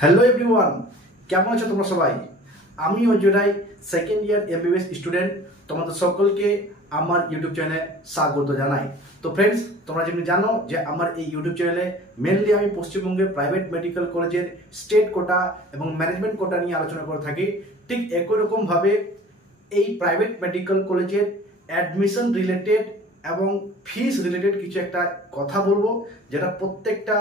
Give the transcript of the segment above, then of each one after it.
Hello everyone, কেমন আছো তোমরা সবাই? আমি অজয় রায়, সেকেন্ড ইয়ার এমবিবিএস স্টুডেন্ট। তোমাদের সকলকে আমার ইউটিউব চ্যানেলে স্বাগত জানাই। তো ফ্রেন্ডস, তোমরা যেমনি জানো যে আমার এই ইউটিউব চ্যানেলে মেনলি আমি পশ্চিমবঙ্গের প্রাইভেট মেডিকেল কলেজের স্টেট কোটা এবং ম্যানেজমেন্ট কোটা নিয়ে আলোচনা করে থাকি। ঠিক একই রকমভাবে এই প্রাইভেট মেডিকেল কলেজের অ্যাডমিশন রিলেটেড এবং ফিস রিলেটেড কিছু একটা কথা বলবো, যেটা প্রত্যেকটা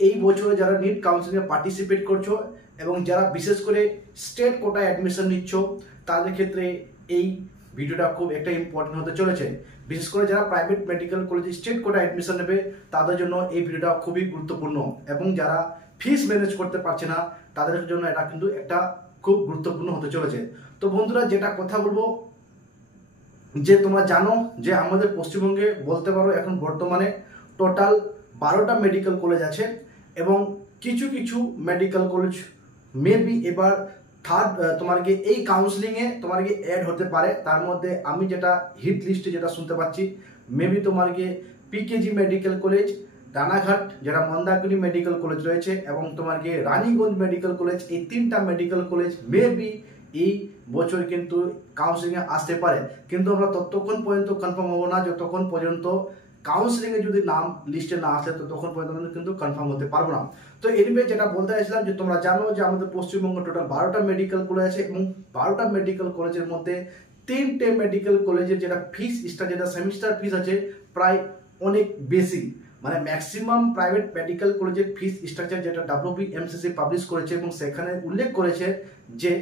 এই বছরে যারা নিট কাউন্সিলিংয়ে পার্টিসিপেট করছো এবং যারা বিশেষ করে স্টেট কোটায় অ্যাডমিশন নিচ্ছ তাদের ক্ষেত্রে এই ভিডিওটা খুব একটা ইম্পর্টেন্ট হতে চলেছে। বিশেষ করে যারা প্রাইভেট মেডিকেল কলেজে স্টেট কোটায় অ্যাডমিশন নেবে তাদের জন্য এই ভিডিওটা খুবই গুরুত্বপূর্ণ, এবং যারা ফিস ম্যানেজ করতে পারছে না তাদের জন্য এটা কিন্তু একটা খুব গুরুত্বপূর্ণ হতে চলেছে। তো বন্ধুরা, যেটা কথা বলবো যে তোমরা জানো যে আমাদের পশ্চিমবঙ্গে বলতে পারো এখন বর্তমানে টোটাল 12টা মেডিকেল কলেজ আছে, এবং কিছু কিছু মেডিকেল কলেজ মেবি এবার থার্ড তোমাকে এই কাউন্সিলিংয়ে তোমাকে অ্যাড হতে পারে। তার মধ্যে আমি যেটা হিট লিস্টে যেটা শুনতে পাচ্ছি, মেবি তোমাকে পিকেজি মেডিকেল কলেজ, রানাঘাট যেটা মন্দারমণি মেডিকেল কলেজ রয়েছে, এবং তোমাকে রানীগঞ্জ মেডিকেল কলেজ, এই 3টা মেডিকেল কলেজ মেবি এই বছর কিন্তু কাউন্সিলিংয়ে আসতে পারে। কিন্তু আমরা ততক্ষণ পর্যন্ত কনফার্ম হবো না যতক্ষণ পর্যন্ত কাউন্সিলিংয়ে যদি নাম লিস্টে না আসে ততক্ষণ পর্যন্ত কিন্তু কনফার্ম হতে পারবো না। তো এনিওয়ে যেটা বলতে চাইছিলাম যে তোমরা জানো যে আমাদের পশ্চিমবঙ্গে টোটাল 12টা মেডিকেল কলেজ আছে, এবং 12টা মেডিকেল কলেজের মধ্যে 3টে মেডিকেল কলেজের যেটা ফিস স্ট্রাকচার, যেটা সেমিস্টার ফিস আছে প্রায় অনেক বেশি। মানে ম্যাক্সিমাম প্রাইভেট মেডিকেল কলেজের ফিস স্ট্রাকচার যেটা WBMCC পাবলিশ করেছে, এবং সেখানে উল্লেখ করেছে যে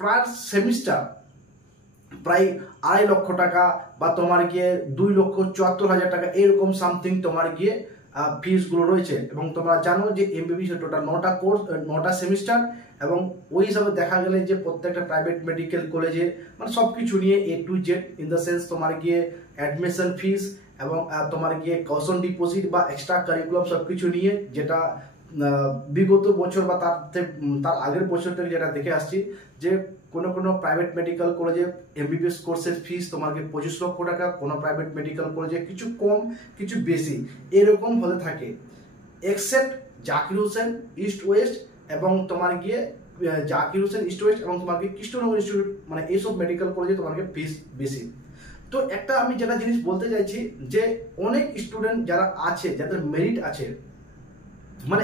প্রায় সেমিস্টার প্রায় 2.5 লক্ষ টাকা বা তোমার গিয়ে 2,74,000 টাকা এরকম সামথিং তোমার গিয়ে ফিসগুলো রয়েছে। এবং তোমরা জানো যে এমবিবিএস টোটাল 9টা কোর্স, 9টা সেমিস্টার, এবং ওই হিসাবে দেখা গেলে যে প্রত্যেকটা প্রাইভেট মেডিকেল কলেজে মানে সব কিছু নিয়ে A to Z in the sense তোমার গিয়ে অ্যাডমিশন ফিস এবং তোমার গিয়ে কশন ডিপোজিট বা এক্সট্রা কারিকুলাম সব কিছু নিয়ে, যেটা বিগত বছর বা তার আগের বছর থেকে যেটা দেখে আসছি যে কোনো প্রাইভেট মেডিকেল কলেজে এমবিবিএস কোর্সের ফিস তোমাকে 25 লক্ষ টাকা, কোনো প্রাইভেট মেডিকেল কলেজে কিছু কম কিছু বেশি এরকম হতে থাকে, except Zakir Hossain east West এবং তোমার গিয়ে জাকির হোসেন ইস্ট ওয়েস্ট এবং তোমাকে কৃষ্ণনগর ইনস্টিটিউট, মানে এইসব মেডিকেল কলেজে তোমাকে ফিস বেশি। তো একটা আমি যেটা জিনিস বলতে চাইছি যে অনেক স্টুডেন্ট যারা আছে, যাদের মেরিট আছে, মানে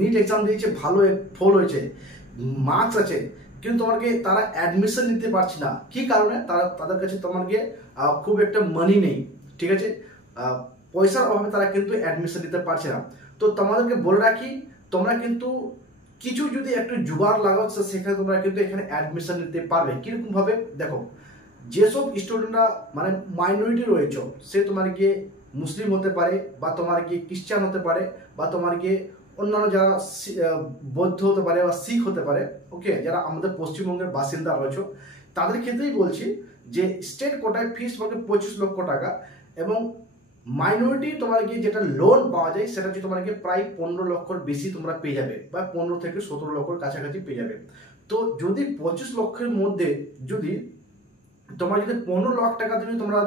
নিট এক্সাম দিয়েছে, ভালো ফল হয়েছে, মার্কস আছে, কিন্তু তোমাকে তারা অ্যাডমিশন নিতে পারছে না। কি কারণে? তাদের কাছে তোমাকে খুব একটা মানি নেই, ঠিক আছে, পয়সার অভাবে তারা কিন্তু অ্যাডমিশন নিতে পারছে না। তো তোমাদেরকে বলে রাখি, তোমরা কিন্তু কিছু যদি একটু জোগাড় লাগাও সেখানে তোমরা কিন্তু এখানে অ্যাডমিশন নিতে পারবে। কিরকম ভাবে? দেখো, যেসব স্টুডেন্টরা মানে মাইনরিটি রয়েছে, সে তোমার গিয়ে মুসলিম হতে পারে, বা তোমার গিয়ে খ্রিস্টান হতে পারে, বা তোমার গিয়ে অন্যান্য যারা বৌদ্ধ হতে পারে বা শিখ হতে পারে, ওকে, যারা আমাদের পশ্চিমবঙ্গের বাসিন্দা রয়েছে তাদের ক্ষেত্রেই বলছি যে স্টেট কোটায় ফিস তোমাকে 25 লক্ষ টাকা, এবং মাইনরিটি তোমার গিয়ে যেটা লোন পাওয়া যায় সেটা হচ্ছে তোমার গিয়ে প্রায় 15 লক্ষর বেশি তোমরা পেয়ে যাবে, বা 15 থেকে 17 লক্ষর কাছাকাছি পেয়ে যাবে। তো যদি 25 লক্ষের মধ্যে যদি তোমরা যদি 15 লাখ টাকা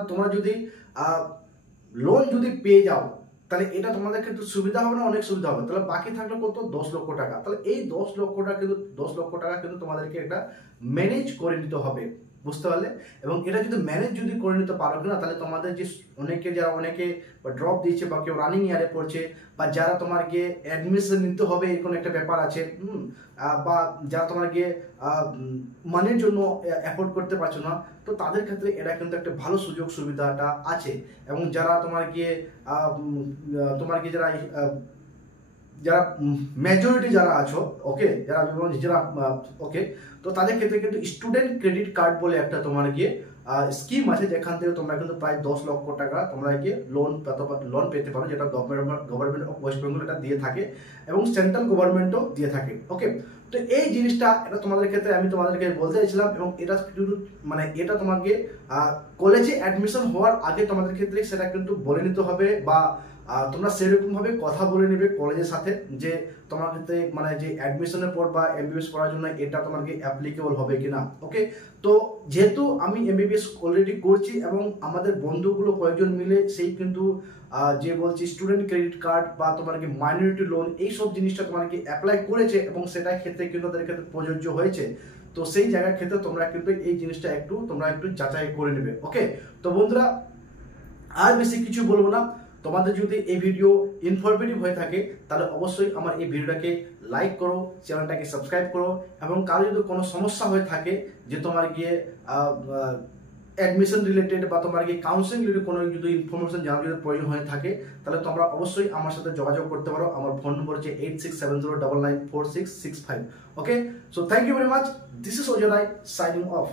তোমরা যদি লোন যদি পেয়ে যাও, তাহলে এটা তোমাদের ক্ষেত্রে সুবিধা হবে না? অনেক সুবিধা হবে। তাহলে বাকি থাকলো কত? 10 লক্ষ টাকা। তাহলে এই 10 লক্ষ টাকা কিন্তু তোমাদেরকে একটা ম্যানেজ করে নিতে হবে, বুঝতে পারলে? এবং এটা যদি ম্যানেজ করে নিতে পারো না, তাহলে তোমাদের যে অনেকে ড্রপ দিয়েছে, বা কেউ রানিং ইয়ারে পড়ছে, বা যারা তোমার গিয়ে অ্যাডমিশন নিতে হবে এরকম একটা ব্যাপার আছে, বা যারা তোমার গিয়ে মানির জন্য অ্যাফোর্ড করতে পারছো না, তো তাদের ক্ষেত্রে এটা কিন্তু একটা ভালো সুযোগ সুবিধাটা আছে। এবং যারা তোমার গিয়ে যারা মেজরিটি যারা আছো, ওকে, যারা ওকে, তো তাদের ক্ষেত্রে কিন্তু স্টুডেন্ট ক্রেডিট কার্ড বলে একটা তোমার গিয়ে স্কিম আছে, যেখান থেকে তোমরা কিন্তু প্রায় 10 লক্ষ টাকা তোমরা গিয়ে লোন পেতে পারো, যেটা গভর্নমেন্ট অফ ওয়েস্ট বেঙ্গল এটা দিয়ে থাকে, এবং সেন্ট্রাল গভর্নমেন্টও দিয়ে থাকে, ওকে। তো এই জিনিসটা এটা তোমাদের ক্ষেত্রে আমি তোমাদেরকে বলতে চাইছিলাম, এবং এটা মানে এটা তোমাকে কলেজে অ্যাডমিশন হওয়ার আগে তোমাদের ক্ষেত্রে সেটা কিন্তু বলে নিতে হবে, বা তোমরা সেরকমভাবে কথা বলে নেবে কলেজের সাথে যে তোমাকে মানে যে অ্যাডমিশনের পর বা এমবিবিএস পড়ার জন্য এটা তোমাকে অ্যাপ্লিকেবল হবে কিনা। ওকে, তো যেহেতু আমি এমবিবিএস অলরেডি করছি এবং আমাদের বন্ধুগুলো কয়েকজন মিলে সেই কিন্তু যে বলছি স্টুডেন্ট ক্রেডিট কার্ড বা তোমার কি মাইনরিটি লোন এইসব জিনিসটা তোমার কি অ্যাপ্লাই করেছে এবং সেটার ক্ষেত্রে কিন্তু তাদের ক্ষেত্রে প্রযোজ্য হয়েছে। তো সেই জায়গার ক্ষেত্রে তোমরা কিন্তু এই জিনিসটা তোমরা একটু যাচাই করে নেবে। ওকে, তো বন্ধুরা আর বেশি কিছু বলবো না। তোমাদের যদি এই ভিডিও ইনফরমেটিভ হয়ে থাকে তাহলে অবশ্যই আমার এই ভিডিওটাকে লাইক করো, চ্যানেলটাকে সাবস্ক্রাইব করো, এবং কারো যদি কোনো সমস্যা হয়ে থাকে যে তোমার গিয়ে অ্যাডমিশন রিলেটেড বা তোমার গিয়ে কাউন্সিলিং রিলেটেড কোনো যদি ইনফরমেশন জানার যদি প্রয়োজন হয়ে থাকে তাহলে তোমরা অবশ্যই আমার সাথে যোগাযোগ করতে পারো। আমার ফোন নম্বর হচ্ছে 8670994665। Okay, so thank you very much. This is Ajay Roy signing of.